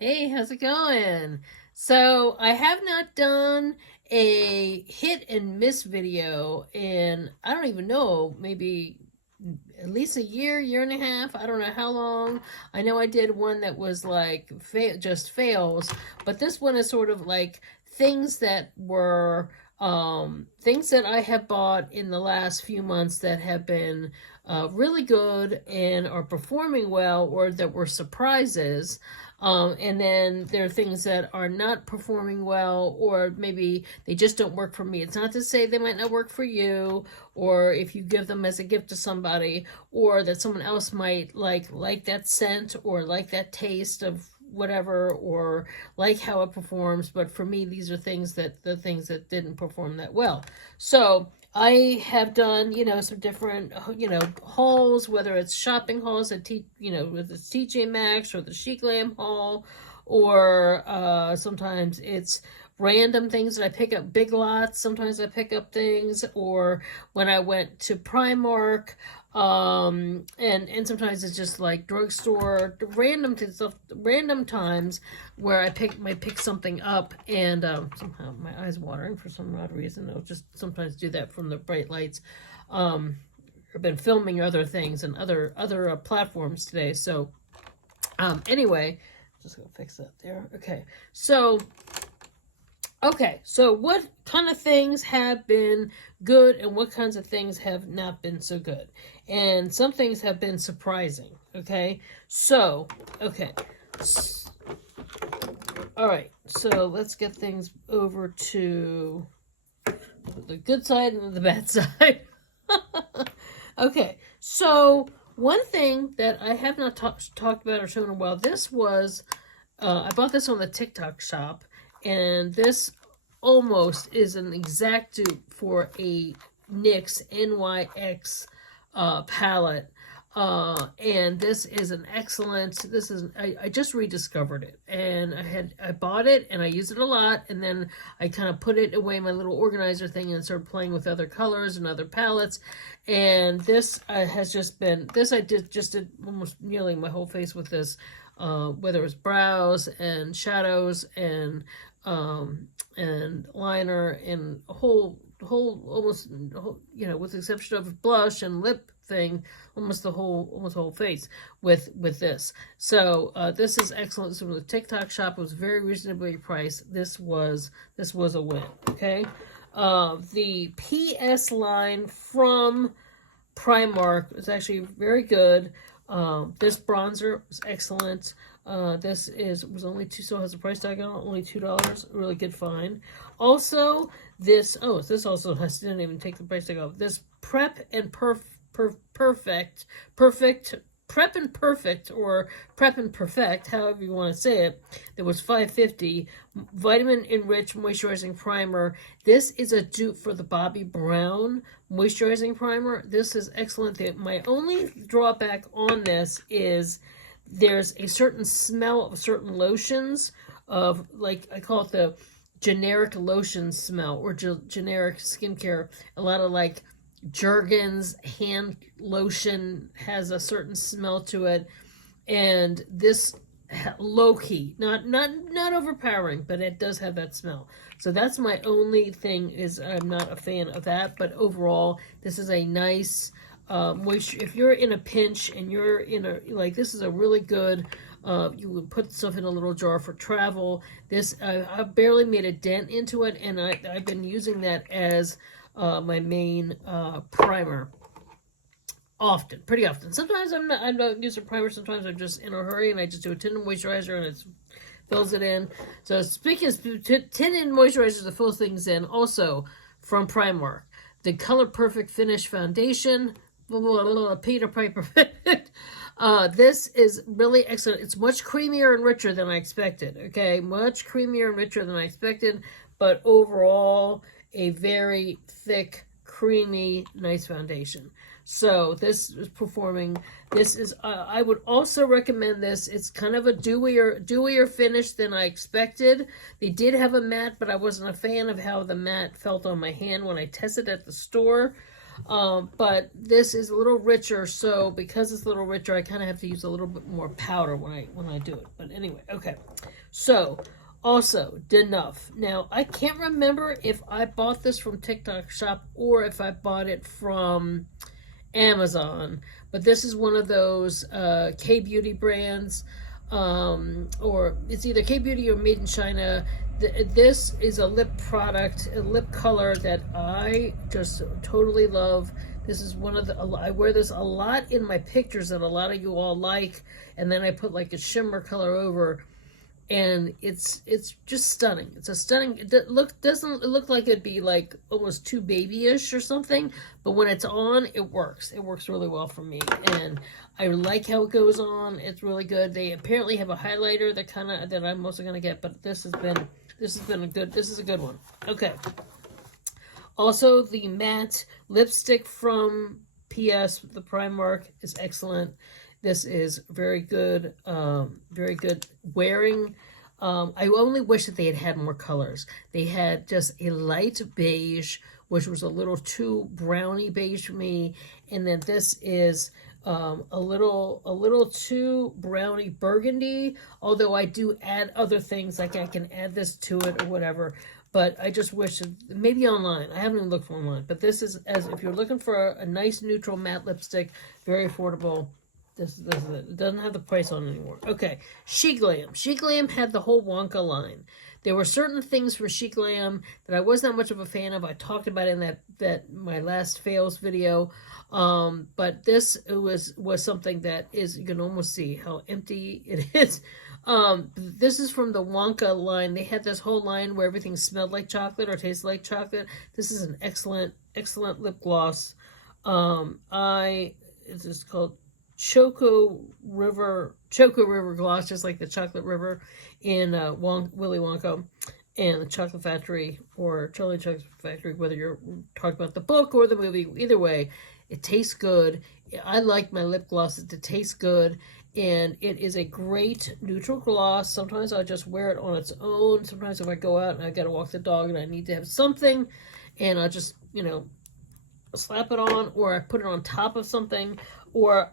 Hey, how's it going? So, I have not done a hit and miss video in, I don't even know, maybe at least a year and a half. I don't know how long. I know I did one that was like just fails, but this one is sort of like things that were things that I have bought in the last few months that have been really good and are performing well, or that were surprises. And then there are things that are not performing well, or maybe they just don't work for me. It's not to say they might not work for you, or if you give them as a gift to somebody, or that someone else might like that scent or like that taste of whatever, or like how it performs. But for me, these are the things that didn't perform that well. So I have done, some different, hauls, whether it's shopping hauls at with the TJ Maxx or the SheGlam haul, or sometimes it's random things that I pick up, big lots. Sometimes I pick up things, or when I went to Primark, and sometimes it's just like drugstore, random stuff, random times where I might pick something up, and somehow my eyes watering for some odd reason. I'll just sometimes do that from the bright lights. I've been filming other things and other platforms today, so anyway, just gonna fix that there. Okay, so what kind of things have been good and what kinds of things have not been so good? And some things have been surprising, okay? So, okay. All right, so let's get things over to the good side and the bad side. Okay, so one thing that I have not talked about or shown in a while, this was, I bought this on the TikTok shop, and this almost is an exact dupe for a NYX NYX palette. And this is an excellent, I just rediscovered it, and I bought it and I used it a lot, and then I kind of put it away in my little organizer thing and started playing with other colors and other palettes. And this has just been, I did almost nearly my whole face with this, whether it was brows and shadows and liner and whole almost, with the exception of blush and lip thing, almost the whole face with this. So this is excellent. So the TikTok shop was very reasonably priced. This was a win. Okay, the PS line from Primark was actually very good. This bronzer was excellent. This was only still has a price tag on it, only $2. Really good find. Also, this also didn't even take the price tag off. This Prep and Perfect, or Prep and Perfect, however you want to say it. There was $5.50. Vitamin Enriched Moisturizing Primer. This is a dupe for the Bobbi Brown Moisturizing Primer. This is excellent. My only drawback on this is there's a certain smell of certain lotions, of, like, I call it the generic lotion smell, or generic skincare. A lot of like Jergens hand lotion has a certain smell to it, and this low key, not overpowering, but it does have that smell. So that's my only thing, is I'm not a fan of that. But overall, this is a nice moisture. If you're in a pinch and you're in this is a really good, you would put stuff in a little jar for travel. This, I barely made a dent into it, and I've been using that as my main primer pretty often. Sometimes I don't use a primer. Sometimes I'm just in a hurry and I just do a tinted moisturizer and it fills it in. So speaking of tinted moisturizers that fill things in, also from Primark, the Color Perfect Finish Foundation, Peter Piper. This is really excellent. It's much creamier and richer than I expected. Okay, much creamier and richer than I expected, but overall a very thick, creamy, nice foundation. So this is performing. This is, I would also recommend this. It's kind of a dewier finish than I expected. They did have a matte, but I wasn't a fan of how the matte felt on my hand when I tested at the store. But this is a little richer, so because it's a little richer, I kind of have to use a little bit more powder when I do it. But anyway, okay. So, also, enough. Now, I can't remember if I bought this from TikTok Shop or if I bought it from Amazon, but this is one of those K-Beauty brands, or it's either K-Beauty or Made in China. This is a lip product, a lip color that I just totally love. This is one of the, I wear this a lot in my pictures that a lot of you all like, and then I put like a shimmer color over, and it's just stunning. It's a stunning, doesn't look like it'd be like almost too babyish or something, but when it's on, it works. It works really well for me, and I like how it goes on. It's really good. They apparently have a highlighter that I'm also gonna get, but this is a good one. Okay. Also, the matte lipstick from PS, the Primark, is excellent. This is very good wearing. I only wish that they had had more colors. They had just a light beige, which was a little too browny beige for me, and then this is a little too browny burgundy. Although I do add other things, like I can add this to it or whatever. But I just wish, maybe online. I haven't even looked for online. But this is, as if you're looking for a nice neutral matte lipstick, very affordable. This is it. It doesn't have the price on it anymore. Okay, SheGlam. SheGlam had the whole Wonka line. There were certain things for SheGlam that I wasn't that much of a fan of. I talked about it in that my last fails video. But this was something that is, you can almost see how empty it is. This is from the Wonka line. They had this whole line where everything smelled like chocolate or tasted like chocolate. This is an excellent lip gloss. It's just called Choco River gloss, just like the Chocolate River in Willy Wonka and the Chocolate Factory, or Charlie Chocolate Factory, whether you're talking about the book or the movie. Either way, it tastes good. I like my lip glosses to taste good, and it is a great neutral gloss. Sometimes I'll just wear it on its own. Sometimes if I go out and I gotta walk the dog and I need to have something, and I'll just, slap it on, or I put it on top of something. Or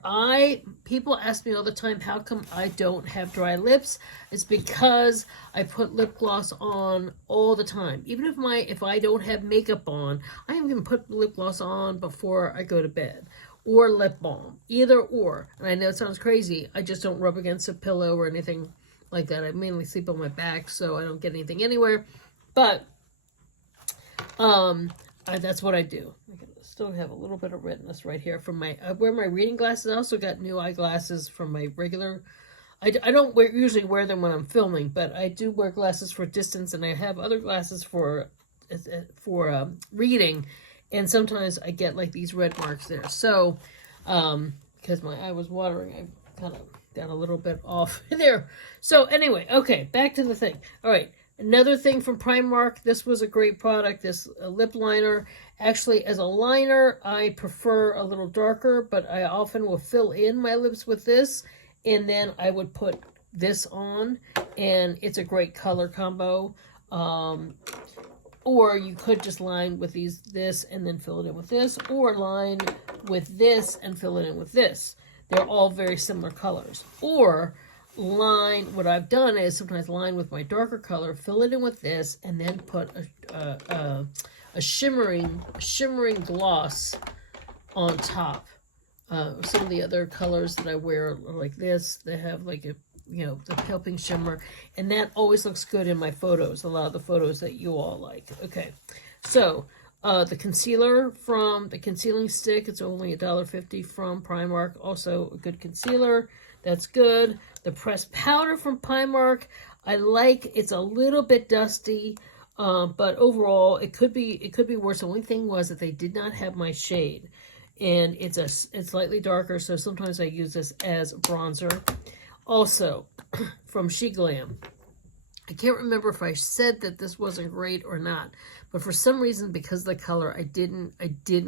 people ask me all the time, how come I don't have dry lips? It's because I put lip gloss on all the time. Even if I don't have makeup on, I am going to put lip gloss on before I go to bed. Or lip balm. Either or. And I know it sounds crazy. I just don't rub against a pillow or anything like that. I mainly sleep on my back, so I don't get anything anywhere. But that's what I do. Still have a little bit of redness right here from I wear my reading glasses. I also got new eyeglasses from my regular. I don't usually wear them when I'm filming, but I do wear glasses for distance, and I have other glasses for reading, and sometimes I get like these red marks there. So, because my eye was watering, I kind of got a little bit off there. So anyway, okay, back to the thing. All right. Another thing from Primark, this was a great product, this lip liner. Actually, as a liner, I prefer a little darker, but I often will fill in my lips with this, and then I would put this on, and it's a great color combo. Or you could just line with this, and then fill it in with this, or line with this and fill it in with this. They're all very similar colors. Or what I've done is sometimes line with my darker color, fill it in with this, and then put a shimmering gloss on top. Some of the other colors that I wear are like this. They have like the pale pink shimmer, and that always looks good in my photos. A lot of the photos that you all like. Okay, so the concealer from the concealing stick, it's only $1.50 from Primark. Also a good concealer. That's good. The pressed powder from Primark, I like. It's a little bit dusty, but overall it could be worse. The only thing was that they did not have my shade, and it's slightly darker. So sometimes I use this as bronzer. Also, from SheGlam, I can't remember if I said that this wasn't great or not, but for some reason, because of the color, I didn't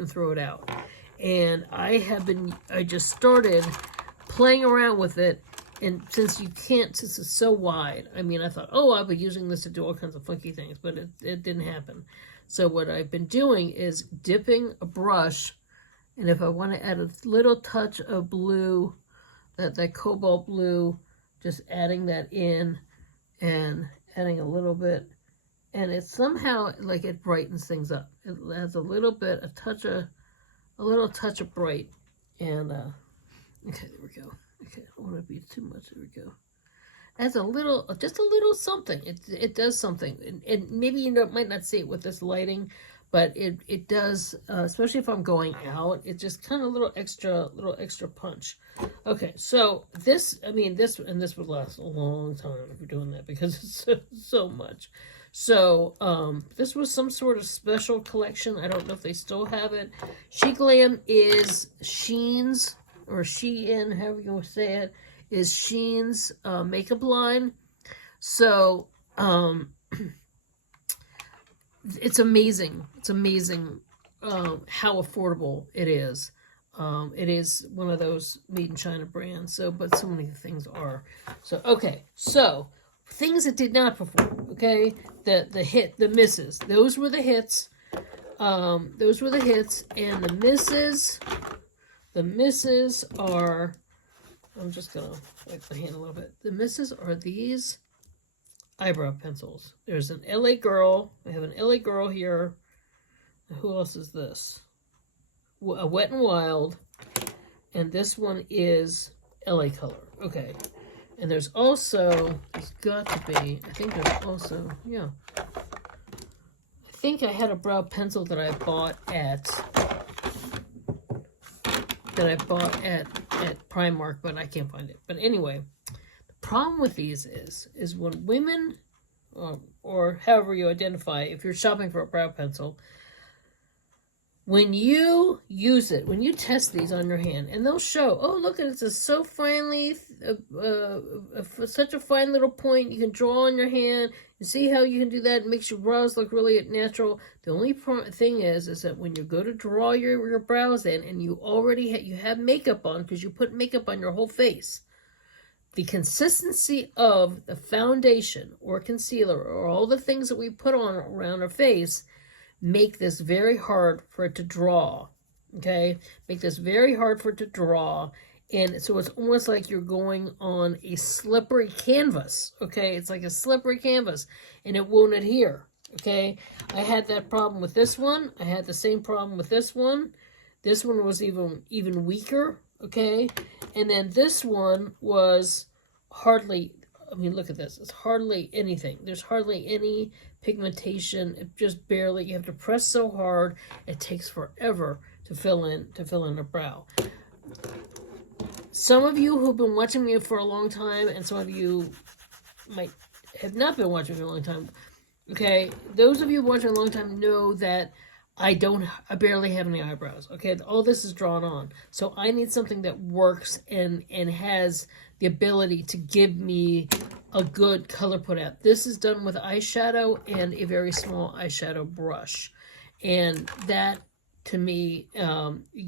throw it out, and I just started playing around with it, and since it's so wide, I mean, I thought, oh, I'll be using this to do all kinds of funky things, but it didn't happen. So what I've been doing is dipping a brush And if I want to add a little touch of blue, that cobalt blue, just adding that in and adding a little bit. And it somehow, like, it brightens things up. It adds a little bit, a little touch of bright. And, okay, there we go. Okay, I don't want to be too much. There we go. Adds a little, just a little something. It does something. And maybe you might not see it with this lighting, but it does, especially if I'm going out, it just kind of a little extra punch. Okay, so this would last a long time if you're doing that, because it's so much. So this was some sort of special collection. I don't know if they still have it. SheGlam is Shein's, or Shein, however you want to say it, is Shein's makeup line. So it's amazing. It's amazing how affordable it is. It is one of those made in China brands. So, but so many things are. So, okay. So, things that did not perform. Okay, the misses. Those were the hits. Those were the hits, and the misses. The misses are. I'm just gonna wipe my hand a little bit. The misses are these eyebrow pencils. There's an LA Girl. I have an LA Girl here. Who else is this? A Wet and Wild. And this one is LA Color. Okay. And there's also, there's got to be, I think there's also, yeah. I think I had a brow pencil that I bought at Primark, but I can't find it. But anyway, the problem with these is when women, or however you identify, if you're shopping for a brow pencil, when you use it, when you test these on your hand, and they'll show, oh, look, it's so finely, such a fine little point, you can draw on your hand, and see how you can do that. It makes your brows look really natural. The only thing is that when you go to draw your brows in, and you already you have makeup on, because you put makeup on your whole face, the consistency of the foundation or concealer or all the things that we put on around our face make this very hard for it to draw. Okay, make this very hard for it to draw. And so it's almost like you're going on a slippery canvas. Okay, it's like a slippery canvas, and it won't adhere. Okay, I had that problem with this one. I had the same problem with this one. This one was even weaker. Okay, and then this one was hardly, I mean, look at this. It's hardly anything. There's hardly any pigmentation. It just barely, you have to press so hard. It takes forever to fill in a brow. Some of you who've been watching me for a long time, and some of you might have not been watching me for a long time. Okay, those of you watching a long time know that I barely have any eyebrows. Okay, all this is drawn on. So I need something that works and has the ability to give me a good color put out. This is done with eyeshadow and a very small eyeshadow brush. And that, to me,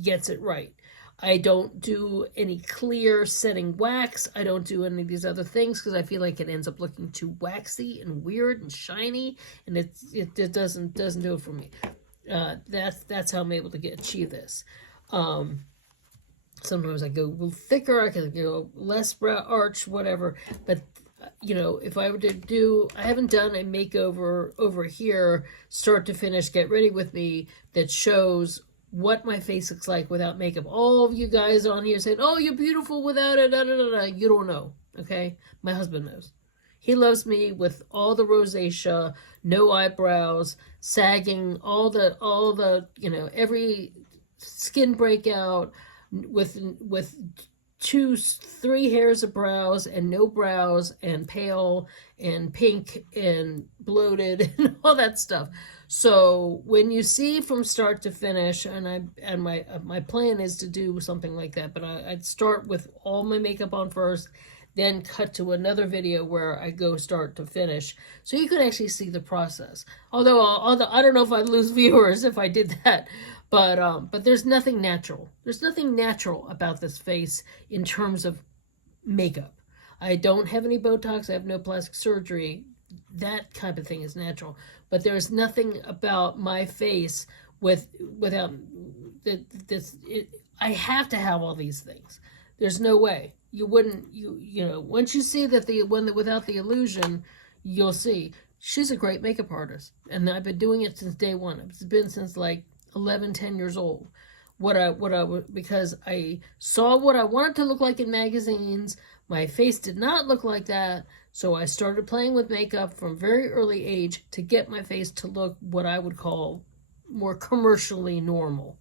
gets it right. I don't do any clear setting wax. I don't do any of these other things because I feel like it ends up looking too waxy and weird and shiny, and it doesn't do it for me. That's how I'm able to achieve this. Sometimes I go a little thicker, I can go less brow arch, whatever. But you know, if I were to do, I haven't done a makeover over here, start to finish, get ready with me, that shows what my face looks like without makeup. All of you guys on here saying, oh, you're beautiful without it, da, da, da, da. You don't know, okay? My husband knows. He loves me with all the rosacea, no eyebrows, sagging, all the you know, every skin breakout, with 2-3 hairs of brows and no brows, and pale and pink and bloated and all that stuff. So when you see from start to finish, and my plan is to do something like that, but I'd start with all my makeup on first, then cut to another video where I go start to finish, so you can actually see the process. Although I don't know if I'd lose viewers if I did that, but there's nothing natural. There's nothing natural about this face in terms of makeup. I don't have any Botox. I have no plastic surgery. That kind of thing is natural. But there's nothing about my face without this. I have to have all these things. There's no way you wouldn't. You know, once you see that the one that without the illusion, you'll see she's a great makeup artist, and I've been doing it since day one. It's been since like 11, 10 years old. Because I saw what I wanted to look like in magazines. My face did not look like that, so I started playing with makeup from very early age to get my face to look what I would call more commercially normal.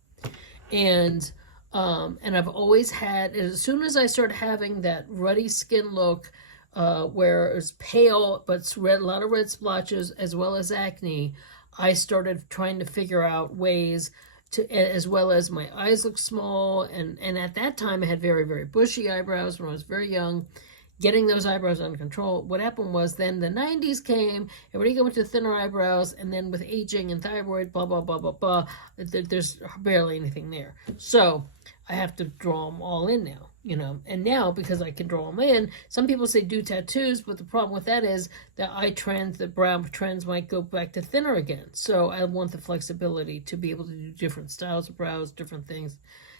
And I've always had, as soon as I started having that ruddy skin look, where it's pale but red, a lot of red splotches as well as acne, I started trying to figure out ways to, as well as my eyes look small, and at that time I had very, very bushy eyebrows when I was very young. Getting those eyebrows under control. What happened was then the 90s came, everybody went to thinner eyebrows, and then with aging and thyroid, blah, blah, blah, blah, blah, there's barely anything there. So I have to draw them all in now, you know. And now, because I can draw them in, some people say do tattoos, but the problem with that is that the brow trends might go back to thinner again. So I want the flexibility to be able to do different styles of brows, different things.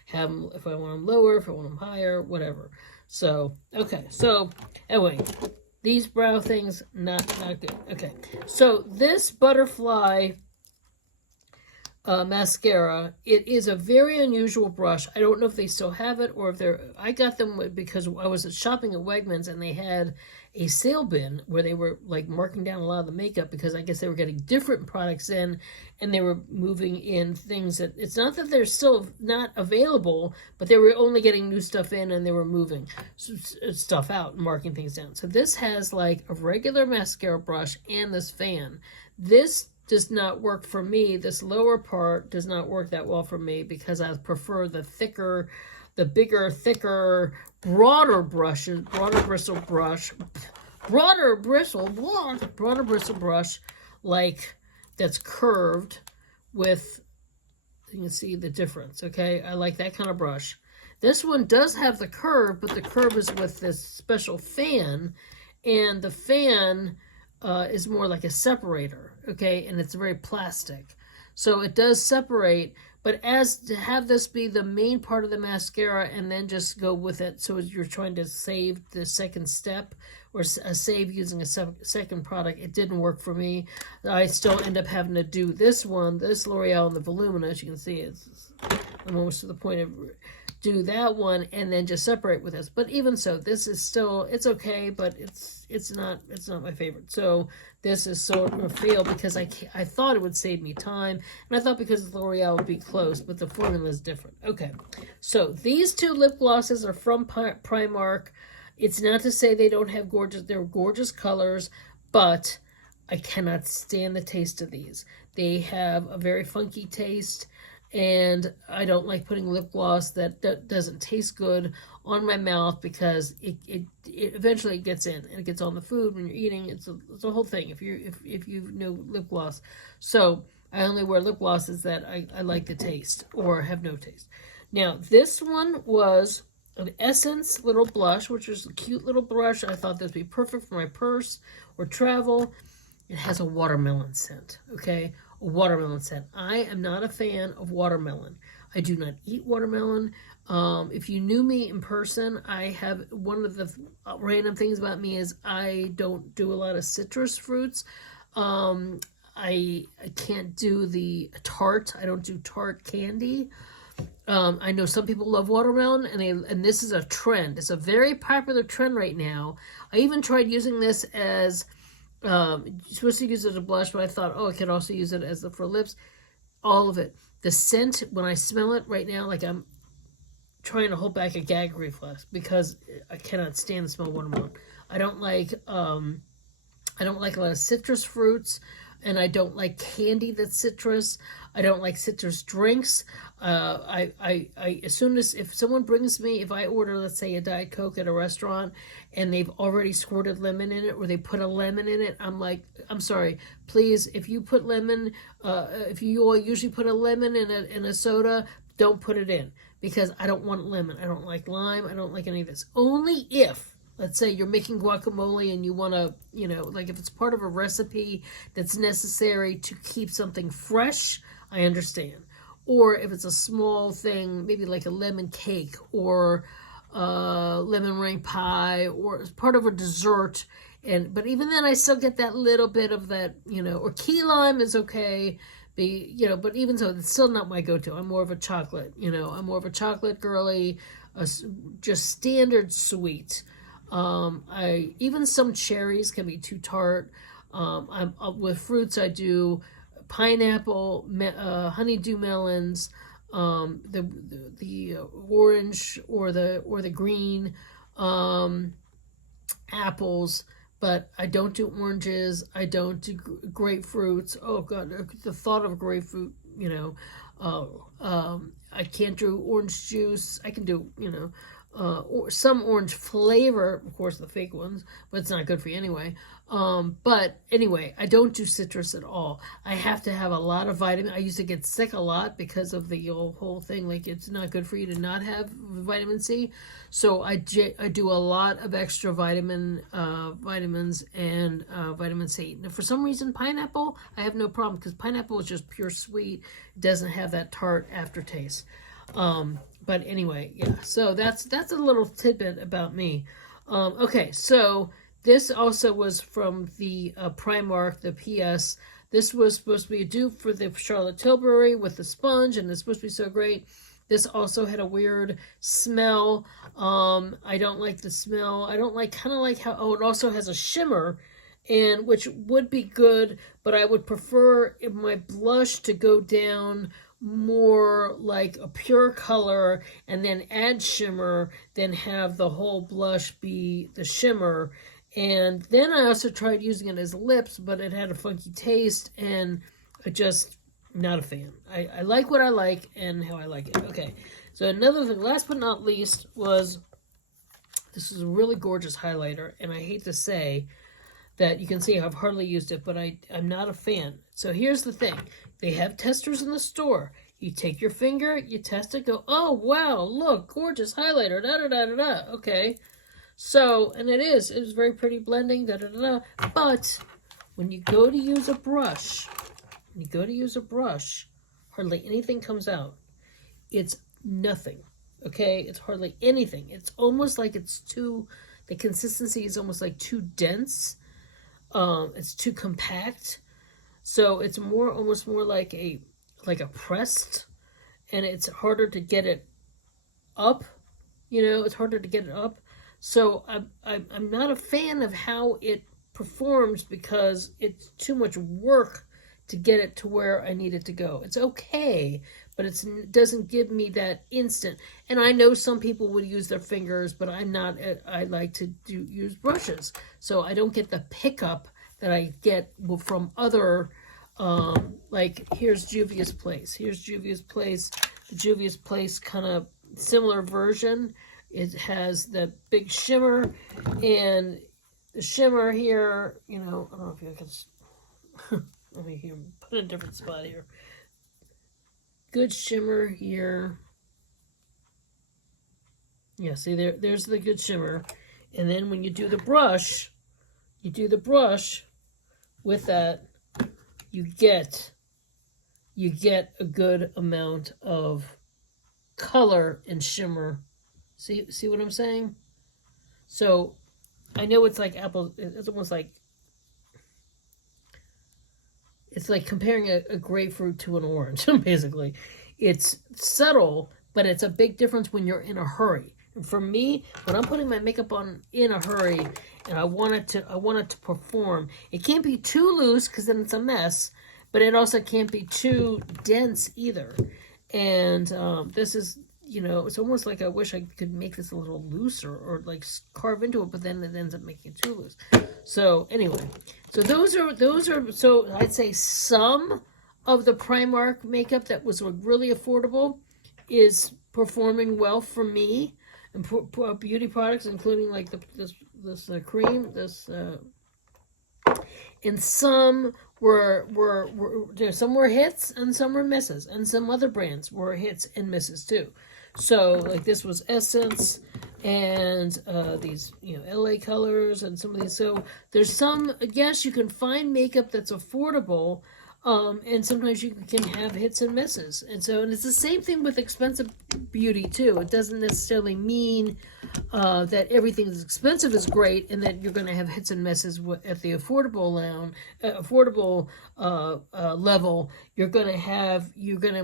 Have them, if I want them lower, if I want them higher, whatever. So, okay, so, anyway, these brow things, not good. Okay, so this butterfly mascara, it is a very unusual brush. I don't know if they still have it, or if I got them because I was shopping at Wegmans, and they had a sale bin where they were, like, marking down a lot of the makeup, because I guess they were getting different products in, and they were moving in things that, it's not that they're still not available, but they were only getting new stuff in, and they were moving stuff out and marking things down. So this has, like, a regular mascara brush and this fan. This does not work for me. This lower part does not work that well for me, because I prefer the thicker, the bigger, thicker, broader bristle brush, like, that's curved with, you can see the difference, okay? I like that kind of brush. This one does have the curve, but the curve is with this special fan, and the fan is more like a separator, okay? And it's very plastic. So it does separate, but as to have this be the main part of the mascara and then just go with it, so you're trying to save the second step or save using a second product, it didn't work for me. I still end up having to do this one, this L'Oreal and the Volumina, as you can see, I'm almost to the point of do that one and then just separate with this. But even so, this is still, it's okay, but it's not my favorite. So this is sort of a fail, because I thought it would save me time, and I thought because L'Oreal would be close, but the formula is different. Okay, so these two lip glosses are from Primark. It's not to say they don't have they're gorgeous colors, but I cannot stand the taste of these. They have a very funky taste, and I don't like putting lip gloss that doesn't taste good on my mouth, because it eventually gets in, and it gets on the food when you're eating. It's a whole thing if you know lip gloss. So I only wear lip glosses that I like the taste or have no taste. Now this one was an Essence little blush, which is a cute little brush. I thought this would be perfect for my purse or travel. It has a watermelon scent, okay? A watermelon scent. I am not a fan of watermelon. I do not eat watermelon. If you knew me in person, I have, one of the random things about me is I don't do a lot of citrus fruits. I can't do the tart. I don't do tart candy. I know some people love watermelon, and this is a trend. It's a very popular trend right now. I even tried using this as, you're supposed to use it as a blush, but I thought, I could also use it as for lips. All of it. The scent, when I smell it right now, like I'm trying to hold back a gag reflex, because I cannot stand the smell of watermelon. I don't like a lot of citrus fruits, and I don't like candy that's citrus. I don't like citrus drinks. As soon as, if someone brings me, if I order, let's say, a Diet Coke at a restaurant, and they've already squirted lemon in it, or they put a lemon in it, I'm like, I'm sorry, please, if you put lemon, if you all usually put a lemon in a soda, don't put it in, because I don't want lemon. I don't like lime. I don't like any of this. Only if, let's say you're making guacamole and you want to, like if it's part of a recipe that's necessary to keep something fresh, I understand. or if it's a small thing, maybe like a lemon cake or lemon meringue pie, or as part of a dessert. But even then, I still get that little bit of that, or key lime is okay. But even so, it's still not my go-to. I'm more of a chocolate, I'm more of a chocolate girly, just standard sweet. Even some cherries can be too tart. With fruits, I do pineapple, honeydew melons, the orange or the green, apples. But I don't do oranges. I don't do grapefruits. Oh God, the thought of grapefruit, I can't do orange juice. I can do, or some orange flavor, of course, the fake ones, but it's not good for you anyway. But anyway, I don't do citrus at all. I have to have a lot of vitamin. I used to get sick a lot because of the whole thing. Like, it's not good for you to not have vitamin C. So I do a lot of extra vitamins and vitamin C. Now, for some reason, pineapple, I have no problem because pineapple is just pure sweet. It doesn't have that tart aftertaste. But anyway, yeah. So that's a little tidbit about me. Okay, so this also was from the Primark, the PS. This was supposed to be a dupe for the Charlotte Tilbury with the sponge, and it's supposed to be so great. This also had a weird smell. I don't like the smell. I don't like, kind of like how, it also has a shimmer, and which would be good, but I would prefer my blush to go down more like a pure color and then add shimmer, than have the whole blush be the shimmer. And then I also tried using it as lips, but it had a funky taste, and I just not a fan. I like what I like and how I like it. Okay, so another thing, last but not least, was this is a really gorgeous highlighter, and I hate to say that you can see I've hardly used it, but I'm not a fan. So here's the thing. They have testers in the store. You take your finger, you test it, go, oh, wow, look, gorgeous highlighter, da-da-da-da-da. Okay. So, and it was very pretty blending, da-da-da-da. But when you go to use a brush, hardly anything comes out. It's nothing. Okay? It's hardly anything. It's almost like the consistency is almost like too dense. It's too compact. So it's almost more like a pressed, and it's harder to get it up. It's harder to get it up. So I'm not a fan of how it performs, because it's too much work to get it to where I need it to go. It's okay, but it doesn't give me that instant. And I know some people would use their fingers, but I'm not. I like to use brushes, so I don't get the pickup that I get from other. Like, here's Juvia's Place. The Juvia's Place kind of similar version. It has the big shimmer, and the shimmer here, I don't know if you can, let me put in a different spot here. Good shimmer here. Yeah, see, there's the good shimmer. And then when you do the brush with that, you get a good amount of color and shimmer. See what I'm saying? So I know it's like apple. It's almost like, it's like comparing a grapefruit to an orange. Basically, it's subtle, but it's a big difference when you're in a hurry. And for me, when I'm putting my makeup on in a hurry, and I want it to perform, it can't be too loose because then it's a mess. But it also can't be too dense either. And this is, it's almost like I wish I could make this a little looser, or like carve into it, but then it ends up making it too loose. So anyway, so those are, so I'd say some of the Primark makeup that was really affordable is performing well for me, and beauty products, including like this cream, and some some were hits and some were misses, and some other brands were hits and misses too. So like this was Essence, and these LA Colors, and some of these. So there's some, yes, you can find makeup that's affordable, And sometimes you can have hits and misses. And it's the same thing with expensive beauty too. It doesn't necessarily mean that everything that's expensive is great and that you're going to have hits and misses at the affordable level.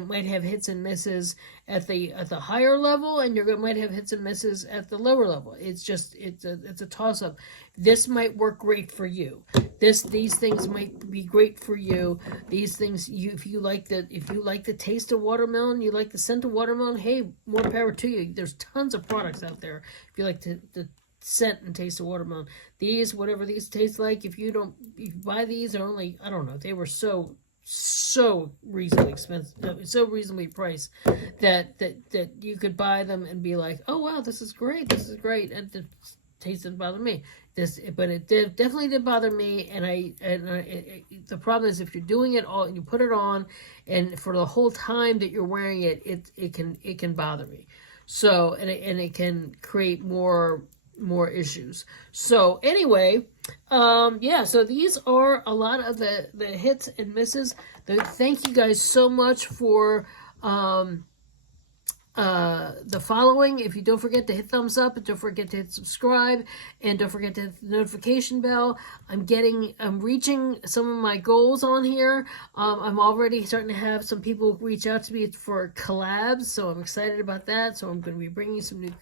Might have hits and misses at the higher level, and might have hits and misses at the lower level. It's a toss up. This might work great for you. These things might be great for you. These things, if you like the taste of watermelon, you like the scent of watermelon, hey, more power to you. There's tons of products out there if you like the scent and taste of watermelon. Whatever these taste like, if you buy these, are only, I don't know, they were so reasonably expensive, so reasonably priced that you could buy them and be like, oh wow, this is great, and the taste didn't bother me. But it definitely did bother me, and the problem is if you're doing it all and you put it on, and for the whole time that you're wearing it, it can bother me. So and it can create more issues. So anyway, yeah. So these are a lot of the hits and misses. Thank you guys so much for the following. If you don't forget to hit thumbs up, and don't forget to hit subscribe, and don't forget to hit the notification bell. I'm reaching some of my goals on here. I'm already starting to have some people reach out to me for collabs, so I'm excited about that. So I'm going to be bringing some new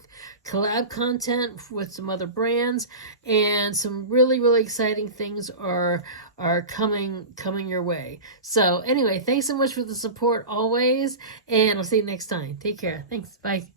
collab content with some other brands, and some really exciting things are coming your way. So anyway, thanks so much for the support always, and I'll see you next time. Take care. Thanks. Bye.